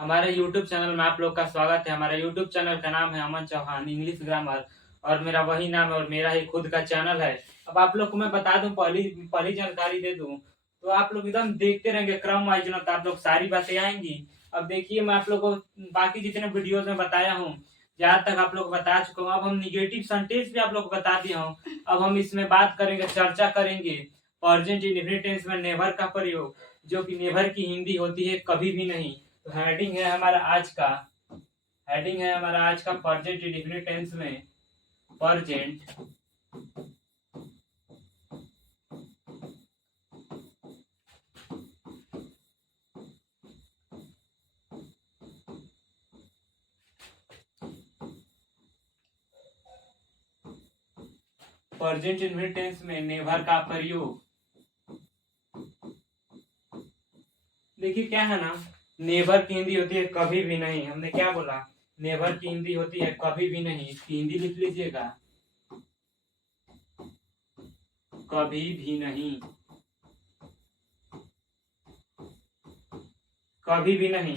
हमारे YouTube channel में आप लोग का स्वागत है। हमारे YouTube चैनल का नाम है अमन चौहान इंग्लिश ग्रामर और मेरा वही नाम है और मेरा ही खुद का चैनल है। अब आप लोग को मैं बता दूं, पहली पहली जानकारी दे दूं, तो आप लोग एकदम देखते रहेंगे क्रम वाइज ना, तो आप लोग सारी बातें आएंगी। अब देखिए, मैं आप लोग को बाकी जितने वीडियोज में बताया हूँ, जहाँ तक आप लोग को बता चुका हूँ। अब हम निगेटिव सेंटेंस भी आप लोग को बता दिया हूँ। अब हम इसमें बात करेंगे, चर्चा करेंगे प्रेजेंट इंडेफिनिट टेंस में नेवर का प्रयोग, जो कि नेवर की हिंदी होती है कभी भी नहीं। तो हेडिंग है हमारा आज का प्रेजेंट इंडेफिनिट टेंस में प्रेजेंट प्रेजेंट इंडेफिनिट टेंस में नेवर का प्रयोग। देखिए क्या है ना, नेवर की हिंदी होती है कभी भी नहीं। हमने क्या बोला, नेवर की हिंदी होती है कभी भी नहीं। इसकी हिंदी लिख लीजिएगा, कभी भी नहीं, कभी भी नहीं।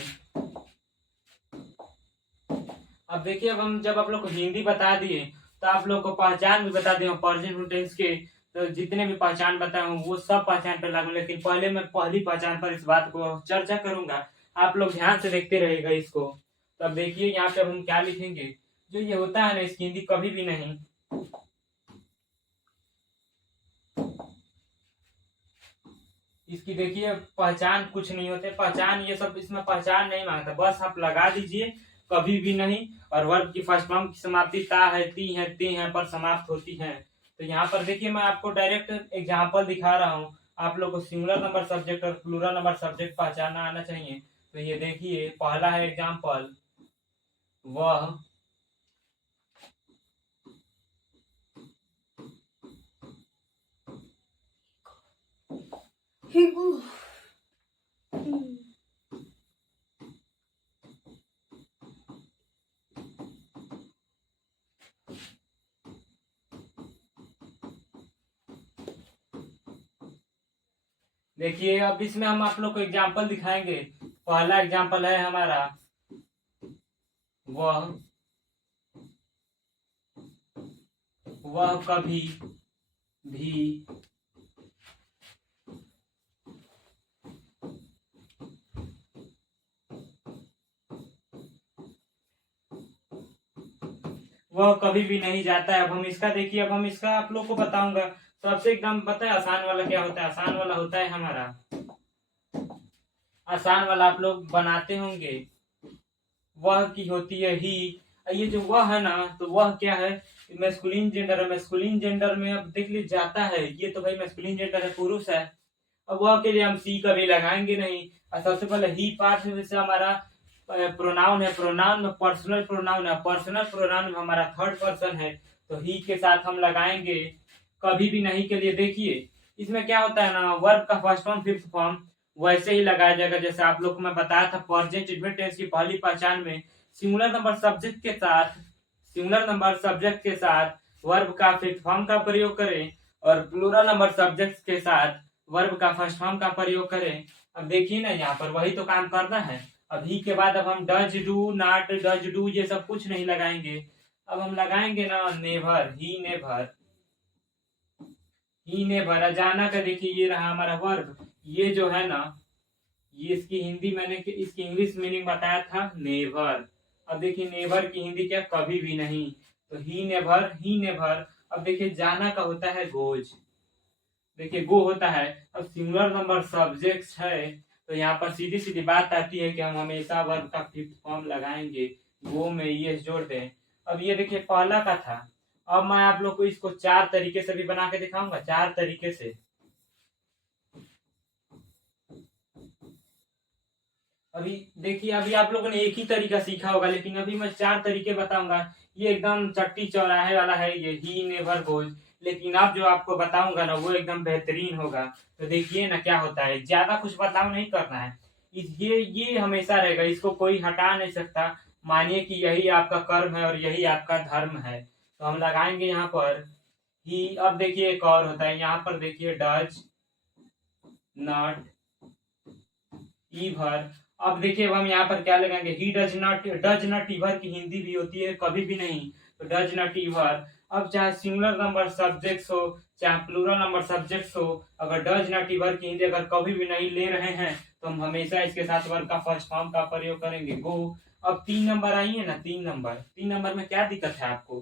अब देखिए, अब हम जब आप लोग को हिंदी बता दिए तो आप लोग को पहचान भी बता दिए प्रेजेंट टेंस के। तो जितने भी पहचान बताए हूँ वो सब पहचान पर लागू, लेकिन पहले मैं पहली पहचान पर इस बात को चर्चा करूंगा। आप लोग ध्यान से देखते रहेगा इसको। तो अब देखिए यहाँ पे अब हम क्या लिखेंगे। जो ये होता है ना, इसकी हिंदी कभी भी नहीं। इसकी देखिए पहचान कुछ नहीं होते, पहचान ये सब इसमें पहचान नहीं मांगता, बस आप लगा दीजिए कभी भी नहीं। और वर्ब की फर्स्ट फॉर्म की समाप्ति ता है, ती है, ते है पर समाप्त होती है। तो यहाँ पर देखिए, मैं आपको डायरेक्ट एग्जाम्पल दिखा रहा हूँ। आप लोग को सिंगुलर नंबर सब्जेक्ट और प्लूरल नंबर सब्जेक्ट पहचानना आना चाहिए। तो ये देखिए, पहला है एग्जाम्पल, वह देखिए, अब इसमें हम आप लोग को एग्जाम्पल दिखाएंगे। पहला एग्जाम्पल है हमारा, वह कभी भी वह कभी भी नहीं जाता है। अब हम इसका देखिए, अब हम इसका आप लोग को बताऊंगा। सबसे एकदम पता है आसान वाला क्या होता है। आसान वाला होता है हमारा, आसान वाला आप लोग बनाते होंगे, वह की होती है ही। ये जो वह है ना, तो वह क्या है, मैस्कुलिन जेंडर है। मैस्कुलिन जेंडर में अब देख लीजिए जाता है, ये तो भाई मैस्कुलिन जेंडर है, पुरुष है। अब वह के लिए हम सी कभी लगाएंगे नहीं। और सबसे पहले ही पार्ट से हमारा प्रोनाउन है। प्रोनाउन में पर्सनल प्रोनाउन है, पर्सनल प्रोनाउन में हमारा थर्ड पर्सन है। तो ही के साथ हम लगाएंगे कभी भी नहीं के लिए। देखिए इसमें क्या होता है ना, वर्ब का फर्स्ट फॉर्म फिफ्थ फॉर्म वैसे ही लगाया जाएगा जैसे आप लोग को मैं बताया था प्रेजेंट इंडेफिनिट टेंस की पहली पहचान में। सिंगुलर नंबर सब्जेक्ट के साथ, सिंगुलर नंबर सब्जेक्ट के साथ वर्ब का फिफ्थ फॉर्म का प्रयोग करें, और प्लूरल नंबर सब्जेक्ट के साथ वर्ब का फर्स्ट फॉर्म का प्रयोग करें। अब देखिए ना, यहाँ पर वही तो काम करना है। अभी के बाद अब हम does do not does do ये सब कुछ नहीं लगाएंगे। अब हम लगाएंगे ना never, he never, he never. जाना का देखिए ये रहा हमारा वर्ब। ये जो है ना, ये इसकी हिंदी मैंने इसकी इंग्लिश मीनिंग बताया था नेवर। अब देखिए नेवर की हिंदी क्या, कभी भी नहीं। तो ही नेवर, ही नेवर। अब देखिए जाना का होता है गोज, देखिए गो होता है। अब सिंगुलर नंबर सब्जेक्ट है, तो यहाँ पर सीधी सीधी बात आती है कि हम हमेशा वर्ब का फिफ्थ फॉर्म लगाएंगे, गो में ये जोड़ दें। अब ये देखिए पहला का था। अब मैं आप लोग को इसको चार तरीके से भी बना के दिखाऊंगा, चार तरीके से। अभी देखिए, अभी आप लोगों ने एक ही तरीका सीखा होगा, लेकिन अभी मैं चार तरीके बताऊंगा। ये एकदम चट्टी चौराहे वाला है, ये ही नेवर गोज। लेकिन अब जो आपको बताऊंगा ना, वो एकदम बेहतरीन होगा। तो देखिए ना क्या होता है, ज्यादा कुछ बदलाव नहीं करना है। ये हमेशा रहेगा, इसको कोई हटा नहीं सकता। मानिए कि यही आपका कर्म है और यही आपका धर्म है। तो हम लगाएंगे यहाँ पर ही। अब देखिए एक और होता है, यहाँ पर देखिए डज नॉट ईवर। अब देखिए अब हम यहाँ पर क्या लगाएंगे, ही डज नॉट ईवर की हिंदी भी होती है कभी भी नहीं, तो डज नॉट ईवर। अब चाहे सिंगुलर नंबर सब्जेक्ट्स हो चाहे प्लूरल नंबर सब्जेक्ट्स हो, अगर डज नॉट ईवर की हिंदी अगर कभी भी नहीं ले रहे हैं तो हम हमेशा इसके साथ वर्ब का फर्स्ट फॉर्म का प्रयोग करेंगे, गो। अब 3 नंबर आई है ना, 3 नंबर में क्या दिक्कत है आपको,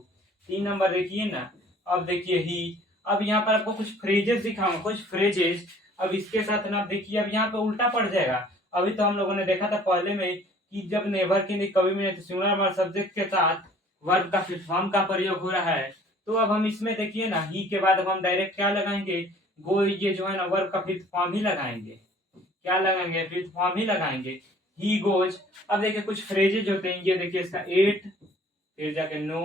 3 नंबर देखिए ना। अब देखिए ही, अब यहाँ पर आपको कुछ फ्रेजेस दिखाऊंगा, कुछ फ्रेजेस। अब इसके साथ ना, अब देखिए अब यहाँ पे उल्टा पड़ जाएगा। अभी तो हम लोगों ने देखा था पहले में कि जब नेवर के लिए कभी भी नहीं तो सिंगुलर नंबर सब्जेक्ट के साथ वर्ब का फिफ्थ फॉर्म का प्रयोग हो रहा है। तो अब हम इसमें देखिए ना, ही के बाद अब हम डायरेक्ट क्या लगाएंगे, गो, ये जो है ना वर्ब का फिफ्थ फॉर्म ही लगाएंगे। क्या लगाएंगे, फिफ्थ फॉर्म ही लगाएंगे, ही गोज। अब देखिए कुछ फ्रेजेज होते हैं, ये देखिए इसका 8, फिर जाके नो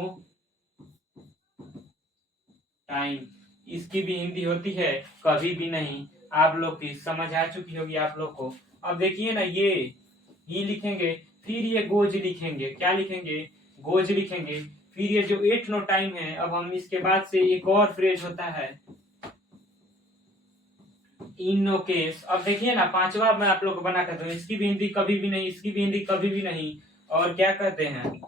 टाइम, इसकी भी हिंदी होती है कभी भी नहीं। आप लोग की समझ आ चुकी होगी आप लोग को। अब देखिए ना, ये ही लिखेंगे, फिर ये गोज लिखेंगे, क्या लिखेंगे, गोज लिखेंगे। फिर ये जो 8 नो टाइम है, अब हम इसके बाद से एक और फ्रेज होता है इन नो केस। अब देखिए ना, पांचवा मैं आप लोग को बना कर दूं, इसकी भी हिंदी कभी भी नहीं, इसकी भी हिंदी कभी भी नहीं। और क्या कहते हैं,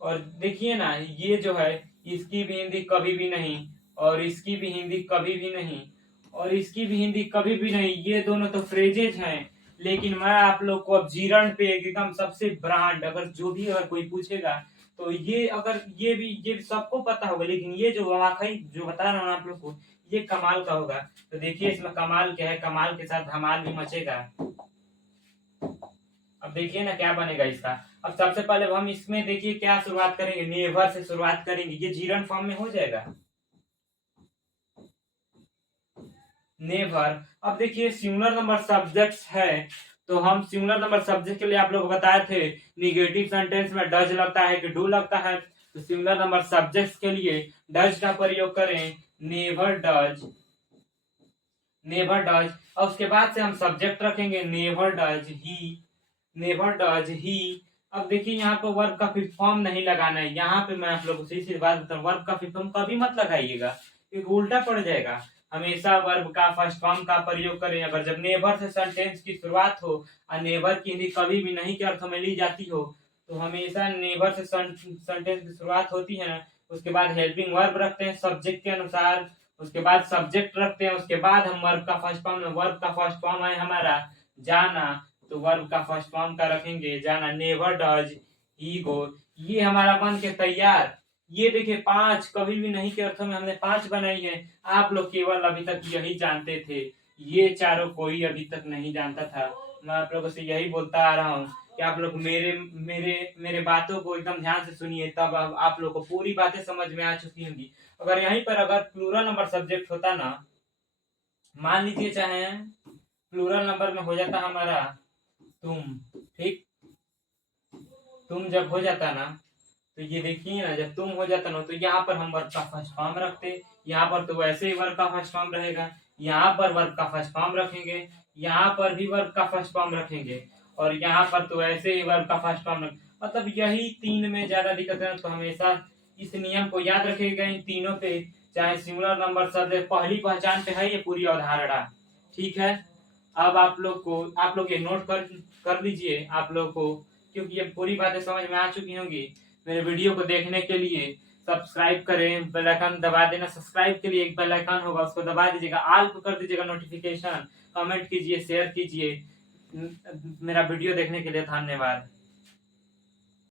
और देखिए ना, ये जो है इसकी भी हिंदी कभी भी नहीं, और इसकी भी हिंदी कभी भी नहीं, और इसकी भी हिंदी कभी भी नहीं। ये दोनों तो फ्रेजेज हैं, लेकिन मैं आप लोग को अब जीरण पे एकदम सबसे ब्रांड, अगर जो भी अगर कोई पूछेगा तो ये, अगर ये सबको पता होगा, लेकिन ये जो वाकई जो बता रहा हूँ आप लोग को, ये कमाल का होगा। तो देखिए इसमें कमाल क्या है, कमाल के साथ धमाल भी मचेगा। अब देखिए ना क्या बनेगा इसका। अब सबसे पहले हम इसमें देखिए क्या शुरुआत करेंगे, नेवर से शुरुआत करेंगे, ये जीरन फॉर्म में हो जाएगा, नेवर। अब देखिए सिंगुलर नंबर सब्जेक्ट्स है, तो हम सिंगुलर नंबर सब्जेक्ट के लिए आप लोग बताए थे निगेटिव सेंटेंस में डज लगता है कि डू लगता है, तो सिंगुलर नंबर सब्जेक्ट्स के लिए डज का प्रयोग करें, नेवर डज, नेवर डज। और उसके बाद से हम सब्जेक्ट रखेंगे never does he, never does he. अब देखिए यहाँ पर वर्ब का फिफ्थ फॉर्म नहीं लगाना है, यहाँ पे मैं आप लोगों को सीधी बात बताऊं, वर्ब का फिफ्थ फॉर्म कभी मत लगाइएगा, क्योंकि उल्टा पड़ जाएगा। हमेशा वर्ब का फर्स्ट फॉर्म का प्रयोग करें। अगर जब नेवर से सेंटेंस की शुरुआत हो और नेवर की हिंदी कभी भी नहीं के अर्थ में ली जाती हो, तो हमेशा नेवर से सेंटेंस की शुरुआत होती है ना, उसके बाद हेल्पिंग वर्ब रखते हैं सब्जेक्ट के अनुसार, उसके बाद सब्जेक्ट रखते हैं, उसके बाद हम वर्ब का फर्स्ट फॉर्म, वर्ब का फर्स्ट फॉर्म है हमारा जाना, तो वर्ब का फर्स्ट फॉर्म का रखेंगे जाना, नेवर डज ही गो। ये हमारा बन के तैयार। ये देखिए 5 कभी भी नहीं के अर्थों में हमने 5 बनाई है। आप लोग केवल अभी तक यही जानते थे, ये चारों कोई अभी तक नहीं जानता था। मैं आप लोगों से यही बोलता आ रहा हूँ कि आप लोग मेरे मेरे मेरे बातों को एकदम ध्यान से सुनिए, तब अब आप लोग को पूरी बातें समझ में आ चुकी होंगी। अगर यहीं पर अगर प्लूरल नंबर सब्जेक्ट होता ना, मान लीजिए चाहे प्लूरल नंबर में हो जाता हमारा तुम, ठीक, तुम जब हो जाता ना, तो ये देखिए ना, जब तुम हो जाता ना, तो यहाँ पर हम वर्ब का फर्स्ट फॉर्म रखते, यहाँ पर तो वैसे ही वर्ब का फर्स्ट फॉर्म रहेगा, यहाँ पर वर्ब का फर्स्ट फॉर्म रखेंगे, यहाँ पर भी वर्ब का फर्स्ट फॉर्म रखेंगे, और यहाँ पर तो ऐसे ही वर्ब का फर्स्ट फॉर्म रखेंगे। मतलब यही 3 में ज्यादा दिक्कत है, तो हमेशा इस नियम को याद रखिएगा इन तीनों पे, चाहे सिंगुलर नंबर सब्जेक्ट, पहली पहचान पे है ये पूरी अवधारणा, ठीक है। अब आप लोग ये नोट कर लीजिए आप लोग को, क्योंकि ये पूरी बातें समझ में आ चुकी होंगी। मेरे वीडियो को देखने के लिए सब्सक्राइब करें, बेल आइकन दबा देना, सब्सक्राइब के लिए एक बेल आइकन होगा उसको दबा दीजिएगा, ऑल को कर दीजिएगा नोटिफिकेशन, कमेंट कीजिए, शेयर कीजिए। मेरा वीडियो देखने के लिए धन्यवाद।